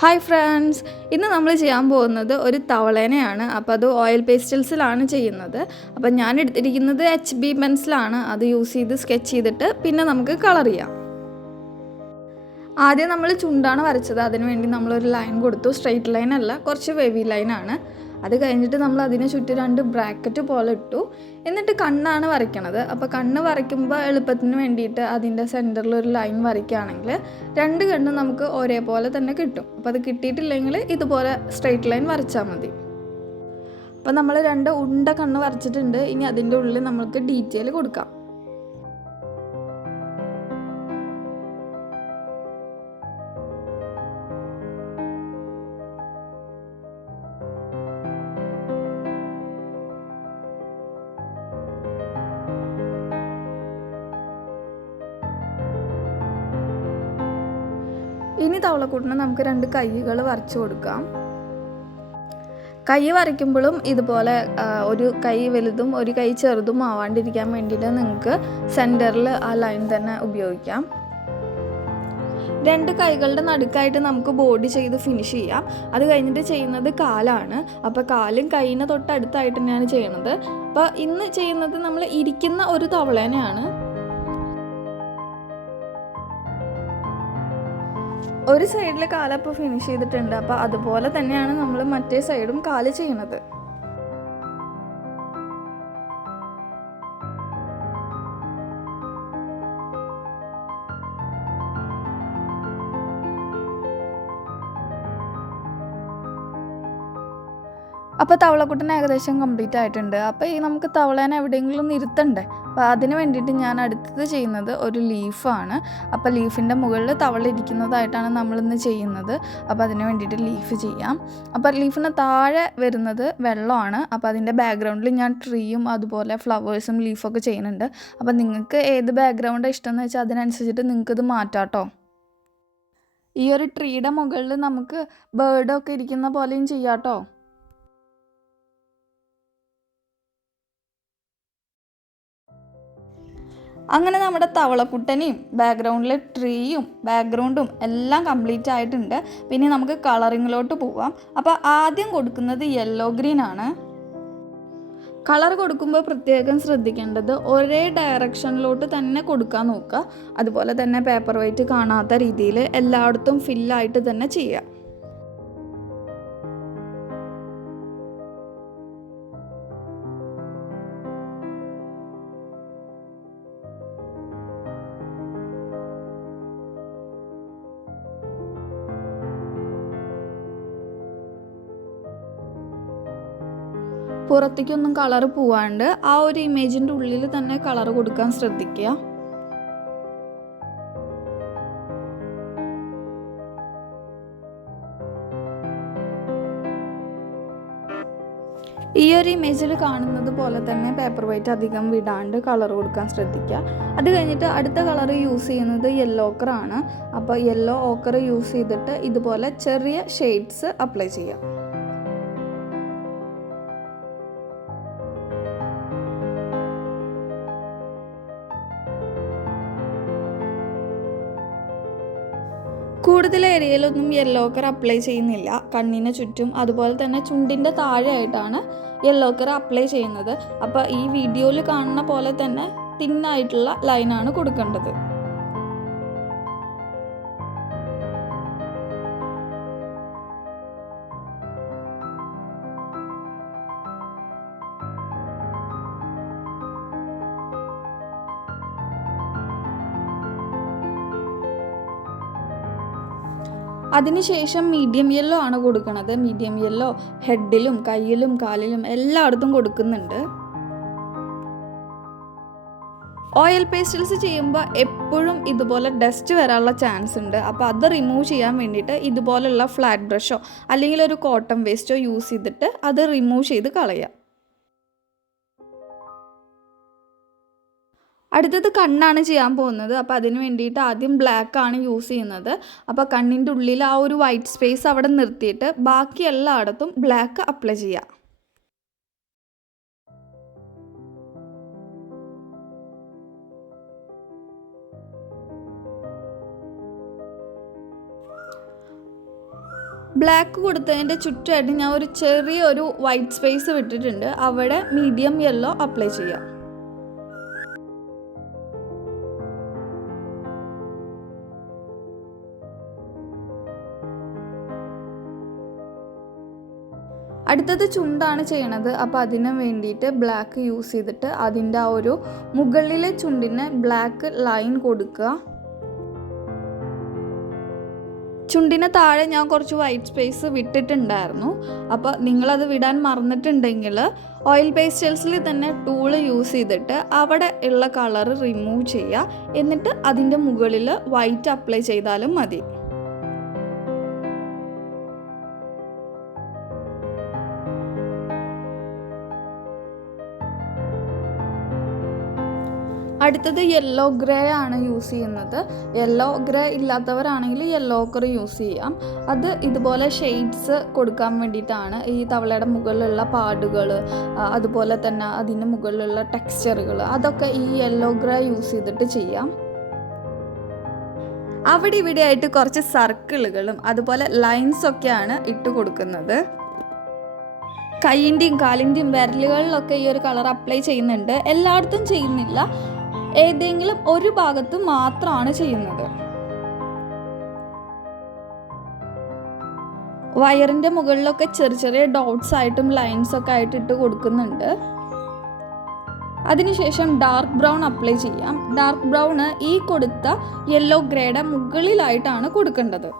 Hi friends, ഇന്ന് നമ്മൾ ചെയ്യാൻ പോകുന്നത് ഒരു തവളേനയാണ്. അപ്പോൾ അത് ഓയിൽ പേസ്റ്റൽസിലാണ് ചെയ്യുന്നത്. അപ്പോൾ ഞാൻ എടുത്തിരിക്കുന്നത് HB പെൻസിലാണ്. അത് യൂസ് ചെയ്ത് സ്കെച്ച് ചെയ്തിട്ട് പിന്നെ നമുക്ക് കളർ ചെയ്യാം. ആദ്യം നമ്മൾ ചുണ്ടാണ് വരച്ചത്. അതിനുവേണ്ടി നമ്മളൊരു ലൈൻ കൊടുത്തു. സ്ട്രെയിറ്റ് ലൈൻ അല്ല, കുറച്ച് വേവി ലൈനാണ്. അത് കഴിഞ്ഞിട്ട് നമ്മൾ അതിന് ചുറ്റും 2 ബ്രാക്കറ്റ് പോലെ ഇട്ടു. എന്നിട്ട് കണ്ണാണ് വരയ്ക്കണത്. അപ്പോൾ കണ്ണ് വരയ്ക്കുമ്പോൾ എളുപ്പത്തിന് വേണ്ടിയിട്ട് അതിൻ്റെ സെൻറ്ററിൽ ഒരു ലൈൻ വരയ്ക്കുകയാണെങ്കിൽ 2 കണ്ണ് നമുക്ക് ഒരേപോലെ തന്നെ കിട്ടും. അപ്പോൾ അത് കിട്ടിയിട്ടില്ലെങ്കിൽ ഇതുപോലെ സ്ട്രെയിറ്റ് ലൈൻ വരച്ചാൽ മതി. അപ്പോൾ നമ്മൾ 2 ഉണ്ട കണ്ണ് വരച്ചിട്ടുണ്ട്. ഇനി അതിൻ്റെ ഉള്ളിൽ നമുക്ക് ഡീറ്റെയിൽ കൊടുക്കാം. ഇനി തവളക്കൂട്ടിന് നമുക്ക് 2 കൈകൾ വരച്ചു കൊടുക്കാം. കൈ വരയ്ക്കുമ്പോഴും ഇതുപോലെ ഒരു കൈ വലുതും ഒരു കൈ ചെറുതും ആവാണ്ടിരിക്കാൻ വേണ്ടിയിട്ട് നിങ്ങൾക്ക് സെൻറ്ററിൽ ആ ലൈൻ തന്നെ ഉപയോഗിക്കാം. 2 കൈകളുടെ നടുക്കായിട്ട് നമുക്ക് ബോഡി ചെയ്ത് ഫിനിഷ് ചെയ്യാം. അത് കഴിഞ്ഞിട്ട് ചെയ്യുന്നത് കാലാണ്. അപ്പോൾ കാലും കൈയിന് തൊട്ടടുത്തായിട്ട് തന്നെയാണ് ചെയ്യണത്. അപ്പോൾ ഇന്ന് ചെയ്യുന്നത് നമ്മൾ ഇരിക്കുന്ന ഒരു തവളേനെയാണ്. ഒരു സൈഡിൽ കാലപ്പോൾ ഫിനിഷ് ചെയ്തിട്ടുണ്ട്. അപ്പോൾ അതുപോലെ തന്നെയാണ് നമ്മൾ മറ്റേ സൈഡും കാല് ചെയ്യണത്. അപ്പോൾ തവളക്കുട്ടൻ ഏകദേശം കംപ്ലീറ്റ് ആയിട്ടുണ്ട്. അപ്പോൾ ഈ നമുക്ക് തവളേനെ എവിടെയെങ്കിലും നിർത്തണ്ടേ. അപ്പോൾ അതിന് വേണ്ടിയിട്ട് ഞാൻ അടുത്തത് ചെയ്യുന്നത് ഒരു ലീഫാണ്. അപ്പോൾ ലീഫിൻ്റെ മുകളിൽ തവള ഇരിക്കുന്നതായിട്ടാണ് നമ്മളിന്ന് ചെയ്യുന്നത്. അപ്പോൾ അതിന് വേണ്ടിയിട്ട് ലീഫ് ചെയ്യാം. അപ്പോൾ ലീഫിന് താഴെ വരുന്നത് വെള്ളമാണ്. അപ്പോൾ അതിൻ്റെ ബാക്ക്ഗ്രൗണ്ടിൽ ഞാൻ ട്രീയും അതുപോലെ ഫ്ലവേഴ്സും ലീഫൊക്കെ ചെയ്യുന്നുണ്ട്. അപ്പോൾ നിങ്ങൾക്ക് ഏത് ബാക്ക്ഗ്രൗണ്ടാണ് ഇഷ്ടമെന്ന് വെച്ചാൽ അതിനനുസരിച്ചിട്ട് നിങ്ങൾക്കിത് മാറ്റാം കേട്ടോ. ഈ ഒരു ട്രീയുടെ മുകളിൽ നമുക്ക് ബേർഡൊക്കെ ഇരിക്കുന്ന പോലെയും ചെയ്യാം കേട്ടോ. അങ്ങനെ നമ്മുടെ തവളക്കുട്ടനെയും ബാക്ക്ഗ്രൗണ്ടിലെ ട്രീയും ബാക്ക്ഗ്രൗണ്ടും എല്ലാം കംപ്ലീറ്റ് ആയിട്ടുണ്ട്. പിന്നെ നമുക്ക് കളറിങ്ങിലോട്ട് പോവാം. അപ്പോൾ ആദ്യം കൊടുക്കുന്നത് യെല്ലോ ഗ്രീൻ ആണ്. കളർ കൊടുക്കുമ്പോൾ പ്രത്യേകം ശ്രദ്ധിക്കേണ്ടത് ഒരേ ഡയറക്ഷനിലോട്ട് തന്നെ കൊടുക്കാൻ നോക്കുക. അതുപോലെ തന്നെ പേപ്പർ വെയിറ്റ് കാണാത്ത രീതിയിൽ എല്ലായിടത്തും ഫില്ലായിട്ട് തന്നെ ചെയ്യുക. പുറത്തേക്കൊന്നും കളർ പോവാണ്ട് ആ ഒരു ഇമേജിൻ്റെ ഉള്ളിൽ തന്നെ കളർ കൊടുക്കാൻ ശ്രദ്ധിക്കുക. ഈ ഒരു ഇമേജിൽ കാണുന്നത് പോലെ തന്നെ പേപ്പർ വെയിറ്റ് അധികം വിടാണ്ട് കളർ കൊടുക്കാൻ ശ്രദ്ധിക്കുക. അത് കഴിഞ്ഞിട്ട് അടുത്ത കളർ യൂസ് ചെയ്യുന്നത് യെല്ലോ ഓക്കറാണ്. അപ്പോൾ യെല്ലോ ഓക്കർ യൂസ് ചെയ്തിട്ട് ഇതുപോലെ ചെറിയ ഷെയ്ഡ്സ് അപ്ലൈ ചെയ്യാം. കൂടുതൽ ഏരിയയിലൊന്നും യെല്ലോ ഓക്കർ അപ്ലൈ ചെയ്യുന്നില്ല. കണ്ണിന് ചുറ്റും അതുപോലെ തന്നെ ചുണ്ടിൻ്റെ താഴെയായിട്ടാണ് യെല്ലോ ഓക്കർ അപ്ലൈ ചെയ്യുന്നത്. അപ്പോൾ ഈ വീഡിയോയിൽ കാണുന്ന പോലെ തന്നെ തിന്നായിട്ടുള്ള ലൈനാണ് കൊടുക്കേണ്ടത്. അതിനുശേഷം മീഡിയം യെല്ലോ ആണ് കൊടുക്കുന്നത്. മീഡിയം യെല്ലോ ഹെഡിലും കയ്യിലും കാലിലും എല്ലായിടത്തും കൊടുക്കുന്നുണ്ട്. ഓയിൽ പേസ്റ്റൽസ് ചെയ്യുമ്പോൾ എപ്പോഴും ഇതുപോലെ ഡസ്റ്റ് വരാനുള്ള ചാൻസ് ഉണ്ട്. അപ്പോൾ അത് റിമൂവ് ചെയ്യാൻ വേണ്ടിയിട്ട് ഇതുപോലുള്ള ഫ്ലാറ്റ് ബ്രഷോ അല്ലെങ്കിൽ ഒരു കോട്ടൺ വേസ്റ്റോ യൂസ് ചെയ്തിട്ട് അത് റിമൂവ് ചെയ്ത് കളയാം. അടുത്തത് കണ്ണാണ് ചെയ്യാൻ പോകുന്നത്. അപ്പോൾ അതിന് വേണ്ടിയിട്ട് ആദ്യം ബ്ലാക്ക് ആണ് യൂസ് ചെയ്യുന്നത്. അപ്പോൾ കണ്ണിൻ്റെ ഉള്ളിൽ ആ ഒരു വൈറ്റ് സ്പേസ് അവിടെ നിർത്തിയിട്ട് ബാക്കി എല്ലായിടത്തും ബ്ലാക്ക് അപ്ലൈ ചെയ്യുക. ബ്ലാക്ക് കൊടുത്തതിൻ്റെ ചുറ്റുമായിട്ട് ഞാൻ ഒരു ചെറിയൊരു വൈറ്റ് സ്പേസ് വിട്ടിട്ടുണ്ട്. അവിടെ മീഡിയം യെല്ലോ അപ്ലൈ ചെയ്യാം. അടുത്തത് ചുണ്ടാണ് ചെയ്യണത്. അപ്പോൾ അതിന് വേണ്ടിയിട്ട് ബ്ലാക്ക് യൂസ് ചെയ്തിട്ട് അതിൻ്റെ ആ ഒരു മുകളിലെ ചുണ്ടിന് ബ്ലാക്ക് ലൈൻ കൊടുക്കുക. ചുണ്ടിന് താഴെ ഞാൻ കുറച്ച് വൈറ്റ് സ്പേസ് വിട്ടിട്ടുണ്ടായിരുന്നു. അപ്പോൾ നിങ്ങളത് വിടാൻ മറന്നിട്ടുണ്ടെങ്കിൽ ഓയിൽ പേസ്റ്റൽസിൽ തന്നെ ടൂള് യൂസ് ചെയ്തിട്ട് അവിടെ ഉള്ള കളർ റിമൂവ് ചെയ്യുക. എന്നിട്ട് അതിൻ്റെ മുകളിൽ വൈറ്റ് അപ്ലൈ ചെയ്താലും മതി. അടുത്തത് യെല്ലോ ഗ്രേ ആണ് യൂസ് ചെയ്യുന്നത്. യെല്ലോ ഗ്രേ ഇല്ലാത്തവരാണെങ്കിൽ യെല്ലോ ഓക്കർ യൂസ് ചെയ്യാം. അത് ഇതുപോലെ ഷെയ്ഡ്സ് കൊടുക്കാൻ വേണ്ടിയിട്ടാണ്. ഈ തവളയുടെ മുകളിലുള്ള പാടുകൾ, അതുപോലെ തന്നെ അതിന് മുകളിലുള്ള ടെക്സ്ചറുകൾ, അതൊക്കെ ഈ യെല്ലോ ഗ്രേ യൂസ് ചെയ്തിട്ട് ചെയ്യാം. അവിടെ ഇവിടെ ആയിട്ട് കുറച്ച് സർക്കിളുകളും അതുപോലെ ലൈൻസൊക്കെയാണ് ഇട്ട് കൊടുക്കുന്നത്. കൈയിൻ്റെയും കാലിൻ്റെയും വിരലുകളിലൊക്കെ ഈ ഒരു കളർ അപ്ലൈ ചെയ്യുന്നുണ്ട്. എല്ലായിടത്തും ചെയ്യുന്നില്ല, ഏതെങ്കിലും ഒരു ഭാഗത്ത് മാത്രമാണ് ചെയ്യുന്നത്. വയറിൻ്റെ മുകളിലൊക്കെ ചെറിയ ചെറിയ ഡോട്ട്സ് ആയിട്ടും ലൈൻസ് ഒക്കെ ആയിട്ട് ഇട്ട് കൊടുക്കുന്നുണ്ട്. അതിനുശേഷം ഡാർക്ക് ബ്രൗൺ അപ്ലൈ ചെയ്യാം. ഡാർക്ക് ബ്രൗൺ ഈ കൊടുത്ത യെല്ലോ ഗ്രേയുടെ മുകളിലായിട്ടാണ് കൊടുക്കേണ്ടത്.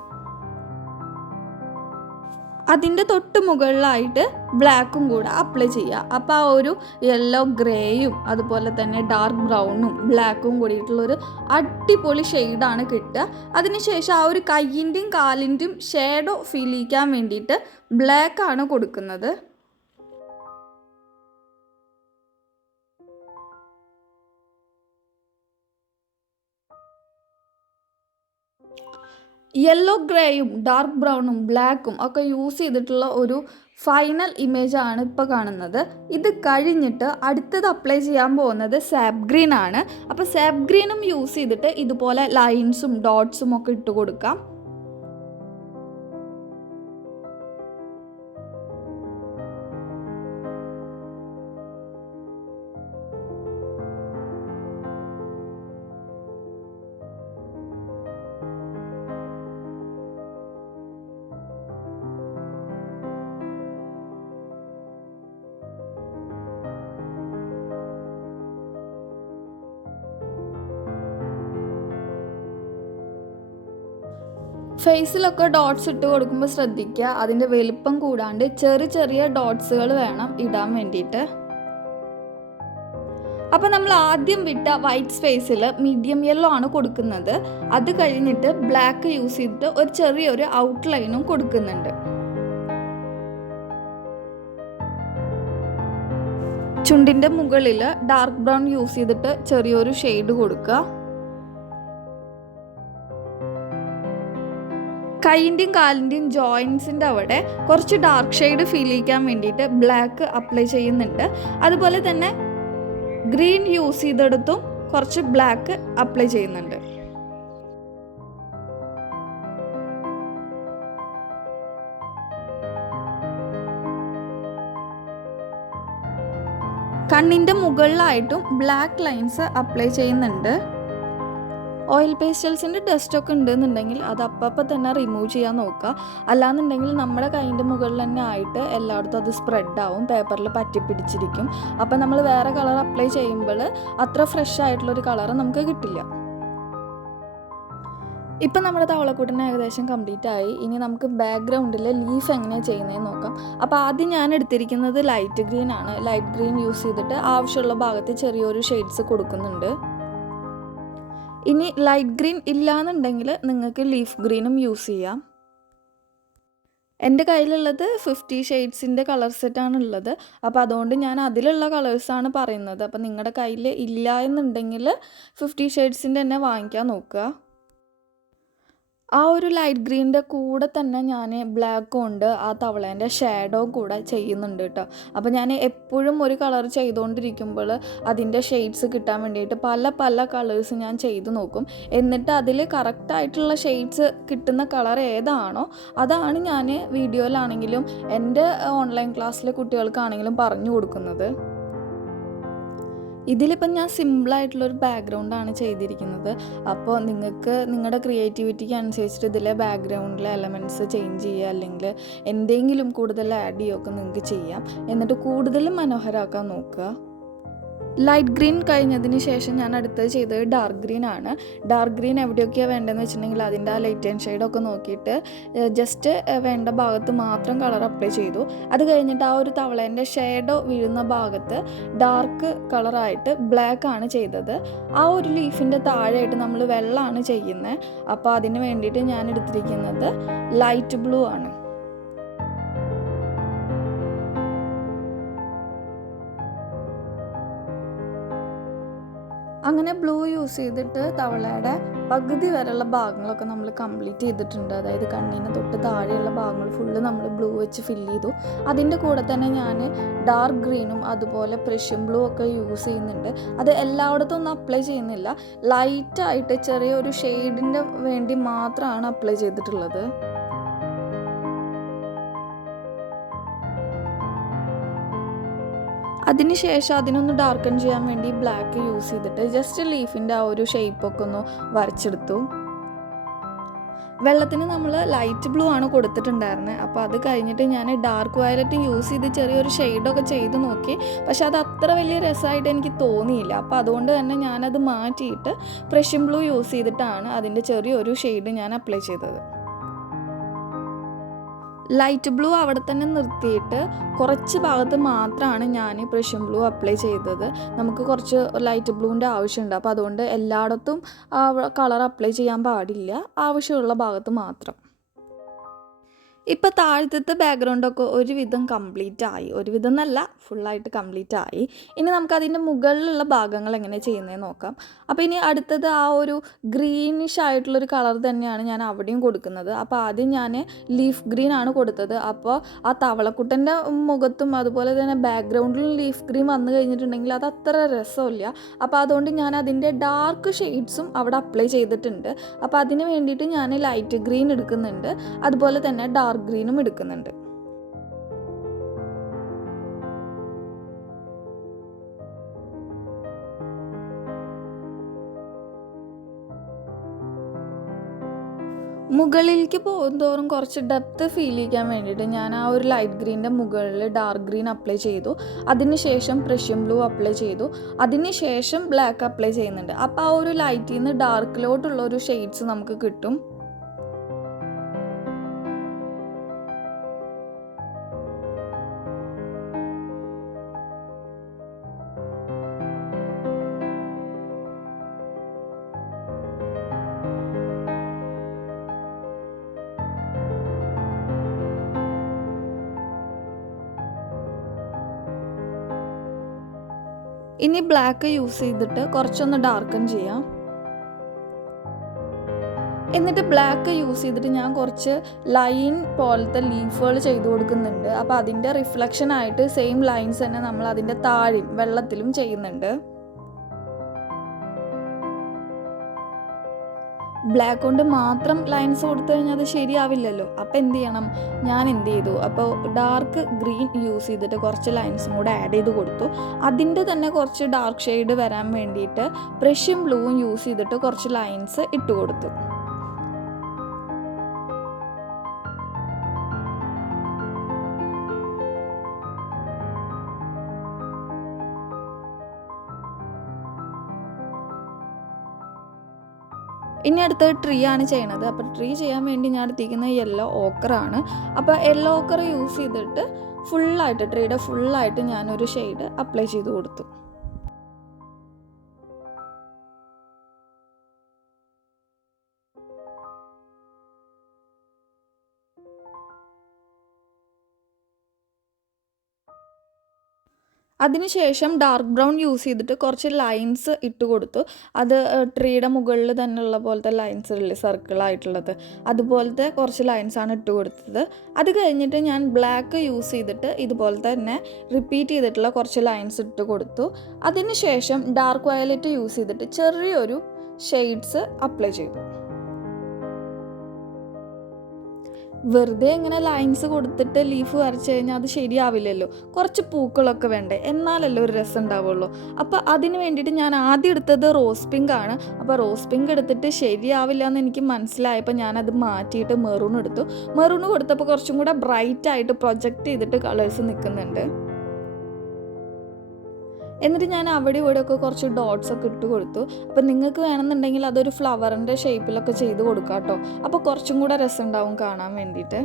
അതിൻ്റെ തൊട്ട് മുകളിലായിട്ട് ബ്ലാക്കും കൂടെ അപ്ലൈ ചെയ്യുക. അപ്പോൾ ആ ഒരു യെല്ലോ ഗ്രേയും അതുപോലെ തന്നെ ഡാർക്ക് ബ്രൗണും ബ്ലാക്കും കൂടിയിട്ടുള്ളൊരു അടിപൊളി ഷെയ്ഡാണ് കിട്ടുക. അതിനുശേഷം ആ ഒരു കയ്യിൻ്റെയും കാലിൻ്റെയും ഷേഡോ ഫീൽ ചെയ്യാൻ വേണ്ടിയിട്ട് ബ്ലാക്കാണ് കൊടുക്കുന്നത്. യെല്ലോ ഗ്രേയും ഡാർക്ക് ബ്രൗണും ബ്ലാക്കും ഒക്കെ യൂസ് ചെയ്തിട്ടുള്ള ഒരു ഫൈനൽ ഇമേജാണ് ഇപ്പോൾ കാണുന്നത്. ഇത് കഴിഞ്ഞിട്ട് അടുത്തത് അപ്ലൈ ചെയ്യാൻ പോകുന്നത് സാപ്പ് ഗ്രീൻ ആണ്. അപ്പോൾ സാപ്പ് ഗ്രീനും യൂസ് ചെയ്തിട്ട് ഇതുപോലെ ലൈൻസും ഡോട്ട്സും ഒക്കെ ഇട്ട് കൊടുക്കാം. ഫേസിലൊക്കെ ഡോട്ട്സ് ഇട്ട് കൊടുക്കുമ്പോൾ ശ്രദ്ധിക്കുക, അതിൻ്റെ വലിപ്പം കൂടാണ്ട് ചെറിയ ചെറിയ ഡോട്ട്സുകൾ വേണം ഇടാൻ വേണ്ടിയിട്ട്. അപ്പോൾ നമ്മൾ ആദ്യം വിട്ട വൈറ്റ് സ്പേസിൽ മീഡിയം യെല്ലോ ആണ് കൊടുക്കുന്നത്. അത് കഴിഞ്ഞിട്ട് ബ്ലാക്ക് യൂസ് ചെയ്തിട്ട് ഒരു ചെറിയൊരു ഔട്ട്ലൈനും കൊടുക്കുന്നുണ്ട്. ചുണ്ടിൻ്റെ മുകളിൽ ഡാർക്ക് ബ്രൗൺ യൂസ് ചെയ്തിട്ട് ചെറിയൊരു ഷെയ്ഡ് കൊടുക്കുക. കൈയിൻ്റെയും കാലിൻ്റെയും ജോയിൻസിൻ്റെ അവിടെ കുറച്ച് ഡാർക്ക് ഷെയ്ഡ് ഫീൽ ചെയ്യാൻ വേണ്ടിയിട്ട് ബ്ലാക്ക് അപ്ലൈ ചെയ്യുന്നുണ്ട്. അതുപോലെ തന്നെ ഗ്രീൻ യൂസ് ചെയ്തെടുത്തും കുറച്ച് ബ്ലാക്ക് അപ്ലൈ ചെയ്യുന്നുണ്ട്. കണ്ണിൻ്റെ മുകളിലായിട്ടും ബ്ലാക്ക് ലൈൻസ് അപ്ലൈ ചെയ്യുന്നുണ്ട്. ഓയിൽ പേസ്റ്റൽസിൻ്റെ ഡസ്റ്റൊക്കെ ഉണ്ടെന്നുണ്ടെങ്കിൽ അത് അപ്പം തന്നെ റിമൂവ് ചെയ്യാൻ നോക്കുക. അല്ലാന്നുണ്ടെങ്കിൽ നമ്മുടെ കൈൻ്റെ മുകളിൽ തന്നെ ആയിട്ട് എല്ലായിടത്തും അത് സ്പ്രെഡാവും, പേപ്പറിൽ പറ്റിപ്പിടിച്ചിരിക്കും. അപ്പം നമ്മൾ വേറെ കളർ അപ്ലൈ ചെയ്യുമ്പോൾ അത്ര ഫ്രഷ് ആയിട്ടുള്ളൊരു കളർ നമുക്ക് കിട്ടില്ല. ഇപ്പം നമ്മുടെ തവളക്കൂട്ടിന് ഏകദേശം കംപ്ലീറ്റ് ആയി. ഇനി നമുക്ക് ബാക്ക്ഗ്രൗണ്ടിൽ ലീഫ് എങ്ങനെയാണ് ചെയ്യുന്നതെന്ന് നോക്കാം. അപ്പോൾ ആദ്യം ഞാൻ എടുത്തിരിക്കുന്നത് ലൈറ്റ് ഗ്രീൻ ആണ്. ലൈറ്റ് ഗ്രീൻ യൂസ് ചെയ്തിട്ട് ആവശ്യമുള്ള ഭാഗത്ത് ചെറിയൊരു ഷെയ്ഡ്സ് കൊടുക്കുന്നുണ്ട്. ഇനി ലൈറ്റ് ഗ്രീൻ ഇല്ലയെന്നുണ്ടെങ്കിൽ നിങ്ങൾക്ക് ലീഫ് ഗ്രീനും യൂസ് ചെയ്യാം. എൻ്റെ കയ്യിലുള്ളത് 50 ഷെയ്ഡ്സിൻ്റെ കളർ സെറ്റാണ് ഉള്ളത്. അപ്പോൾ അതുകൊണ്ട് ഞാൻ അതിലുള്ള കളേഴ്സാണ് പറയുന്നത്. അപ്പോൾ നിങ്ങളുടെ കയ്യിൽ ഇല്ല എന്നുണ്ടെങ്കിൽ 50 ഷെയ്ഡ്സിൻ്റെ തന്നെ വാങ്ങിക്കാൻ നോക്കുക. ആ ഒരു ലൈറ്റ് ഗ്രീനിൻ്റെ കൂടെ തന്നെ ഞാൻ ബ്ലാക്ക് കൊണ്ട് ആ തവളേൻ്റെ ഷാഡോ കൂടെ ചെയ്യുന്നുണ്ട് കേട്ടോ. അപ്പോൾ ഞാൻ എപ്പോഴും ഒരു കളർ ചെയ്തുകൊണ്ടിരിക്കുമ്പോൾ അതിൻ്റെ ഷെയ്ഡ്സ് കിട്ടാൻ വേണ്ടിയിട്ട് പല പല കളേഴ്സ് ഞാൻ ചെയ്ത് നോക്കും. എന്നിട്ട് അതിൽ കറക്റ്റായിട്ടുള്ള ഷെയ്ഡ്സ് കിട്ടുന്ന കളർ ഏതാണോ അതാണ് ഞാൻ വീഡിയോയിലാണെങ്കിലും എൻ്റെ ഓൺലൈൻ ക്ലാസ്സിലെ കുട്ടികൾക്കാണെങ്കിലും പറഞ്ഞു കൊടുക്കുന്നത്. ഇതിലിപ്പം ഞാൻ സിമ്പിളായിട്ടുള്ളൊരു ബാക്ക്ഗ്രൗണ്ടാണ് ചെയ്തിരിക്കുന്നത്. അപ്പോൾ നിങ്ങൾക്ക് നിങ്ങളുടെ ക്രിയേറ്റിവിറ്റിക്ക് അനുസരിച്ചിട്ട് ഇതിലെ ബാക്ക്ഗ്രൗണ്ടിലെ എലമെൻറ്റ്സ് ചേഞ്ച് ചെയ്യുക, അല്ലെങ്കിൽ എന്തെങ്കിലും കൂടുതൽ ആഡ് ചെയ്യുകയൊക്കെ നിങ്ങൾക്ക് ചെയ്യാം. എന്നിട്ട് കൂടുതലും മനോഹരമാക്കാൻ നോക്കുക. ലൈറ്റ് ഗ്രീൻ കഴിഞ്ഞതിന് ശേഷം ഞാൻ അടുത്തത് ചെയ്തത് ഡാർക്ക് ഗ്രീൻ ആണ്. ഡാർക്ക് ഗ്രീൻ എവിടെയൊക്കെയാണ് വേണ്ടതെന്ന് വെച്ചിട്ടുണ്ടെങ്കിൽ അതിൻ്റെ ആ ലൈറ്റ് ആൻഡ് ഷെയ്ഡൊക്കെ നോക്കിയിട്ട് ജസ്റ്റ് വേണ്ട ഭാഗത്ത് മാത്രം കളർ അപ്ലൈ ചെയ്തു. അത് കഴിഞ്ഞിട്ട് ആ ഒരു തവളേൻ്റെ ഷെയ്ഡോ വീഴുന്ന ഭാഗത്ത് ഡാർക്ക് കളറായിട്ട് ബ്ലാക്ക് ആണ് ചെയ്തത്. ആ ഒരു ലീഫിൻ്റെ താഴെയായിട്ട് നമ്മൾ വെള്ളമാണ് ചെയ്യുന്നത്. അപ്പോൾ അതിന് വേണ്ടിയിട്ട് ഞാൻ എടുത്തിരിക്കുന്നത് ലൈറ്റ് ബ്ലൂ ആണ്. അങ്ങനെ ബ്ലൂ യൂസ് ചെയ്തിട്ട് തവളയുടെ പകുതി വരെയുള്ള ഭാഗങ്ങളൊക്കെ നമ്മൾ കംപ്ലീറ്റ് ചെയ്തിട്ടുണ്ട്. അതായത് കണ്ണിന് തൊട്ട് താഴെയുള്ള ഭാഗങ്ങൾ ഫുള്ള് നമ്മൾ ബ്ലൂ വെച്ച് ഫില്ല് ചെയ്തു. അതിൻ്റെ കൂടെ തന്നെ ഞാൻ ഡാർക്ക് ഗ്രീനും അതുപോലെ പ്രഷ്യൻ ബ്ലൂ ഒക്കെ യൂസ് ചെയ്യുന്നുണ്ട്. അത് എല്ലായിടത്തും ഒന്നും അപ്ലൈ ചെയ്യുന്നില്ല, ലൈറ്റായിട്ട് ചെറിയൊരു ഷെയ്ഡിൻ്റെ വേണ്ടി മാത്രമാണ് അപ്ലൈ ചെയ്തിട്ടുള്ളത്. അതിനുശേഷം അതിനൊന്ന് ഡാർക്കൺ ചെയ്യാൻ വേണ്ടി ബ്ലാക്ക് യൂസ് ചെയ്തിട്ട് ജസ്റ്റ് ലീഫിൻ്റെ ആ ഒരു ഷേപ്പൊക്കെ ഒന്ന് വരച്ചെടുത്തു. വെള്ളത്തിന് നമ്മൾ ലൈറ്റ് ബ്ലൂ ആണ് കൊടുത്തിട്ടുണ്ടായിരുന്നത്. അപ്പോൾ അത് കഴിഞ്ഞിട്ട് ഞാൻ ഡാർക്ക് വയലറ്റ് യൂസ് ചെയ്ത് ചെറിയൊരു ഷെയ്ഡൊക്കെ ചെയ്ത് നോക്കി. പക്ഷെ അത് അത്ര വലിയ രസമായിട്ട് എനിക്ക് തോന്നിയില്ല. അപ്പോൾ അതുകൊണ്ട് തന്നെ ഞാനത് മാറ്റിയിട്ട് പ്രഷ്യൻ ബ്ലൂ യൂസ് ചെയ്തിട്ടാണ് അതിൻ്റെ ചെറിയൊരു ഷെയ്ഡ് ഞാൻ അപ്ലൈ ചെയ്തത്. ലൈറ്റ് ബ്ലൂ അവിടെ തന്നെ നിർത്തിയിട്ട് കുറച്ച് ഭാഗത്ത് മാത്രമാണ് ഞാൻ പ്രഷ്യൻ ബ്ലൂ അപ്ലൈ ചെയ്തത്. നമുക്ക് കുറച്ച് ലൈറ്റ് ബ്ലൂവിൻ്റെ ആവശ്യമുണ്ട്. അപ്പോൾ അതുകൊണ്ട് എല്ലായിടത്തും കളർ അപ്ലൈ ചെയ്യാൻ പാടില്ല, ആവശ്യമുള്ള ഭാഗത്ത് മാത്രം. ഇപ്പോൾ താഴത്തെ ബാക്ക്ഗ്രൗണ്ടൊക്കെ ഒരുവിധം കംപ്ലീറ്റ് ആയി. ഒരുവിധം എന്നല്ല, ഫുള്ളായിട്ട് കംപ്ലീറ്റ് ആയി. ഇനി നമുക്കതിൻ്റെ മുകളിലുള്ള ഭാഗങ്ങൾ എങ്ങനെ ചെയ്യുന്നതെന്ന് നോക്കാം. അപ്പോൾ ഇനി അടുത്തത് ആ ഒരു ഗ്രീനിഷ് ആയിട്ടുള്ളൊരു കളർ തന്നെയാണ് ഞാൻ അവിടെയും കൊടുക്കുന്നത്. അപ്പോൾ ആദ്യം ഞാൻ ലീഫ് ഗ്രീൻ ആണ് കൊടുത്തത്. അപ്പോൾ ആ തവളക്കുട്ടൻ്റെ മുഖത്തും അതുപോലെ തന്നെ ബാക്ക്ഗ്രൗണ്ടിലും ലീഫ് ഗ്രീൻ വന്നു കഴിഞ്ഞിട്ടുണ്ടെങ്കിൽ അത് അത്ര രസമില്ല. അപ്പോൾ അതുകൊണ്ട് ഞാൻ അതിൻ്റെ ഡാർക്ക് ഷെയ്ഡ്സും അവിടെ അപ്ലൈ ചെയ്തിട്ടുണ്ട്. അപ്പോൾ അതിന് വേണ്ടിയിട്ട് ഞാൻ ലൈറ്റ് ഗ്രീൻ എടുക്കുന്നുണ്ട്, അതുപോലെ തന്നെ ഡാർക്ക് ഗ്രീനും എടുക്കുന്നുണ്ട്. മുകളിലേക്ക് പോകുന്തോറും കുറച്ച് ഡെപ്ത് ഫീൽ ചെയ്യാൻ വേണ്ടിയിട്ട് ഞാൻ ആ ഒരു ലൈറ്റ് ഗ്രീനിൻ്റെ മുകളിൽ ഡാർക്ക് ഗ്രീൻ അപ്ലൈ ചെയ്തു. അതിനുശേഷം പ്രഷ്യൻ ബ്ലൂ അപ്ലൈ ചെയ്തു. അതിനുശേഷം ബ്ലാക്ക് അപ്ലൈ ചെയ്യുന്നുണ്ട്. അപ്പോൾ ആ ഒരു ലൈറ്റിൽ നിന്ന് ഡാർക്കിലോട്ടുള്ള ഒരു ഷെയ്ഡ്സ് നമുക്ക് കിട്ടും. ഇനി ബ്ലാക്ക് യൂസ് ചെയ്തിട്ട് കുറച്ചൊന്ന് ഡാർക്കൺ ചെയ്യാം. എന്നിട്ട് ബ്ലാക്ക് യൂസ് ചെയ്തിട്ട് ഞാൻ കുറച്ച് ലൈൻ പോലത്തെ ലീഫുകൾ ചെയ്ത് കൊടുക്കുന്നുണ്ട്. അപ്പോൾ അതിൻ്റെ റിഫ്ലക്ഷനായിട്ട് സെയിം ലൈൻസ് തന്നെ നമ്മൾ അതിൻ്റെ താഴെയും വെള്ളത്തിലും ചെയ്യുന്നുണ്ട്. ബ്ലാക്ക് കൊണ്ട് മാത്രം ലൈൻസ് കൊടുത്തു കഴിഞ്ഞാൽ അത് ശരിയാവില്ലല്ലോ. അപ്പോൾ എന്ത് ചെയ്യണം, ഞാൻ എന്ത് ചെയ്തു, അപ്പോൾ ഡാർക്ക് ഗ്രീൻ യൂസ് ചെയ്തിട്ട് കുറച്ച് ലൈൻസും കൂടെ ആഡ് ചെയ്ത് കൊടുത്തു. അതിൻ്റെ തന്നെ കുറച്ച് ഡാർക്ക് ഷെയ്ഡ് വരാൻ വേണ്ടിയിട്ട് പ്രഷ്യൻ ബ്ലൂവും യൂസ് ചെയ്തിട്ട് കുറച്ച് ലൈൻസ് ഇട്ട് കൊടുത്തു. ഇനി അടുത്തത് ട്രീ ആണ് ചെയ്യണത്. അപ്പോൾ ട്രീ ചെയ്യാൻ വേണ്ടി ഞാൻ എടുത്തിരിക്കുന്നത് യെല്ലോ ഓക്കറാണ്. അപ്പോൾ യെല്ലോ ഓക്കർ യൂസ് ചെയ്തിട്ട് ഫുള്ളായിട്ട് ട്രീയുടെ ഫുള്ളായിട്ട് ഞാനൊരു ഷെയ്ഡ് അപ്ലൈ ചെയ്ത് കൊടുത്തു. അതിനുശേഷം ഡാർക്ക് ബ്രൗൺ യൂസ് ചെയ്തിട്ട് കുറച്ച് ലൈൻസ് ഇട്ട് കൊടുത്തു. അത് ട്രീയുടെ മുകളിൽ തന്നെയുള്ള പോലത്തെ ലൈൻസ് ഇല്ലേ, സർക്കിളായിട്ടുള്ളത്, അതുപോലത്തെ കുറച്ച് ലൈൻസാണ് ഇട്ട് കൊടുത്തത്. അത് കഴിഞ്ഞിട്ട് ഞാൻ ബ്ലാക്ക് യൂസ് ചെയ്തിട്ട് ഇതുപോലെ തന്നെ റിപ്പീറ്റ് ചെയ്തിട്ടുള്ള കുറച്ച് ലൈൻസ് ഇട്ട് കൊടുത്തു. അതിനുശേഷം ഡാർക്ക് വയലറ്റ് യൂസ് ചെയ്തിട്ട് ചെറിയൊരു ഷെയ്ഡ്സ് അപ്ലൈ ചെയ്തു. വെറുതെ ഇങ്ങനെ ലൈൻസ് കൊടുത്തിട്ട് ലീഫ് വരച്ച് കഴിഞ്ഞാൽ അത് ശരിയാവില്ലല്ലോ. കുറച്ച് പൂക്കളൊക്കെ വേണ്ടേ, എന്നാലല്ലേ ഒരു രസം ഉണ്ടാവുള്ളൂ. അപ്പോൾ അതിന് വേണ്ടിയിട്ട് ഞാൻ ആദ്യം എടുത്തത് റോസ് പിങ്ക് ആണ്. അപ്പോൾ റോസ് പിങ്ക് എടുത്തിട്ട് ശരിയാവില്ല എന്ന് എനിക്ക് മനസ്സിലായപ്പോൾ ഞാനത് മാറ്റിയിട്ട് മെറൂൺ എടുത്തു. മെറൂൺ കൊടുത്തപ്പോൾ കുറച്ചും കൂടെ ബ്രൈറ്റ് ആയിട്ട് പ്രൊജക്റ്റ് ചെയ്തിട്ട് കളേഴ്സ് നിൽക്കുന്നുണ്ട്. എന്നിട്ട് ഞാൻ അവിടെ ഇവിടെയൊക്കെ കുറച്ച് ഡോട്ട്സ് ഒക്കെ ഇട്ട് കൊടുത്തു. അപ്പോൾ നിങ്ങൾക്ക് വേണമെന്നുണ്ടെങ്കിൽ അതൊരു ഫ്ലവറിൻ്റെ ഷേപ്പിലൊക്കെ ചെയ്ത് കൊടുക്കാം കേട്ടോ. അപ്പോൾ കുറച്ചും കൂടെ രസം ഉണ്ടാവും കാണാൻ വേണ്ടിയിട്ട്.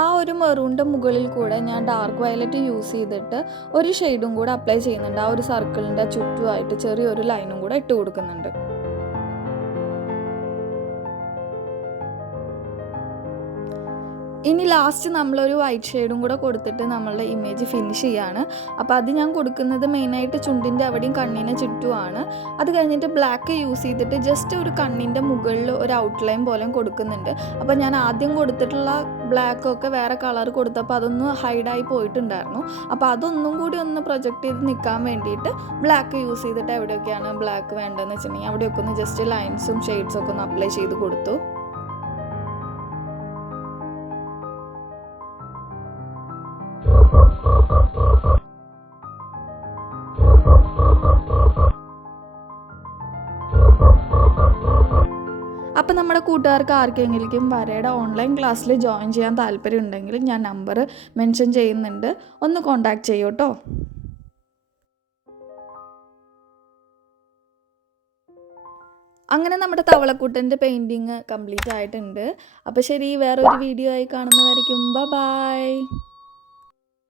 ആ ഒരു മെറൂണിൻ്റെ മുകളിൽ കൂടെ ഞാൻ ഡാർക്ക് വയലറ്റ് യൂസ് ചെയ്തിട്ട് ഒരു ഷെയ്ഡും കൂടെ അപ്ലൈ ചെയ്യുന്നുണ്ട്. ആ ഒരു സർക്കിളിൻ്റെ ചുറ്റുമായിട്ട് ചെറിയൊരു ലൈനും കൂടെ ഇട്ട് കൊടുക്കുന്നുണ്ട്. ഇനി ലാസ്റ്റ് നമ്മളൊരു വൈറ്റ് ഷെയ്ഡും കൂടെ കൊടുത്തിട്ട് നമ്മളുടെ ഇമേജ് ഫിനിഷ് ചെയ്യാണ്. അപ്പോൾ അത് ഞാൻ കൊടുക്കുന്നത് മെയിനായിട്ട് ചുണ്ടിൻ്റെ അവിടെയും കണ്ണിന് ചുറ്റുമാണ്. അത് കഴിഞ്ഞിട്ട് ബ്ലാക്ക് യൂസ് ചെയ്തിട്ട് ജസ്റ്റ് ഒരു കണ്ണിൻ്റെ മുകളിൽ ഒരു ഔട്ട്ലൈൻ പോലെ കൊടുക്കുന്നുണ്ട്. അപ്പോൾ ഞാൻ ആദ്യം കൊടുത്തിട്ടുള്ള ബ്ലാക്കൊക്കെ വേറെ കളർ കൊടുത്തപ്പോൾ അതൊന്ന് ഹൈഡായി പോയിട്ടുണ്ടായിരുന്നു. അപ്പോൾ അതൊന്നും കൂടി ഒന്ന് പ്രൊജക്റ്റ് ചെയ്ത് നിൽക്കാൻ വേണ്ടിയിട്ട് ബ്ലാക്ക് യൂസ് ചെയ്തിട്ട് എവിടെയൊക്കെയാണ് ബ്ലാക്ക് വേണ്ടതെന്ന് വെച്ചിട്ടുണ്ടെങ്കിൽ അവിടെയൊക്കെ ഒന്ന് ജസ്റ്റ് ലൈൻസും ഷെയ്ഡ്സൊക്കെ ഒന്ന് അപ്ലൈ ചെയ്ത് കൊടുത്തു. അപ്പോൾ നമ്മുടെ കൂട്ടുകാർക്ക് ആർക്കെങ്കിലും വരയുടെ ഓൺലൈൻ ക്ലാസ്സിൽ ജോയിൻ ചെയ്യാൻ താല്പര്യം ഉണ്ടെങ്കിൽ ഞാൻ നമ്പർ മെൻഷൻ ചെയ്യുന്നുണ്ട്, ഒന്ന് കോൺടാക്റ്റ് ചെയ്യൂ കേട്ടോ. അങ്ങനെ നമ്മുടെ തവളക്കൂട്ടൻ്റെ പെയിൻറ്റിങ് കംപ്ലീറ്റ് ആയിട്ടുണ്ട്. അപ്പോൾ ശരി, വേറൊരു വീഡിയോ ആയി കാണുന്നവരേക്കും ബൈ.